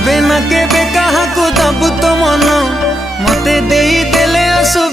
केबे ना केबे कहा को दबु तो मन मते देई देले असु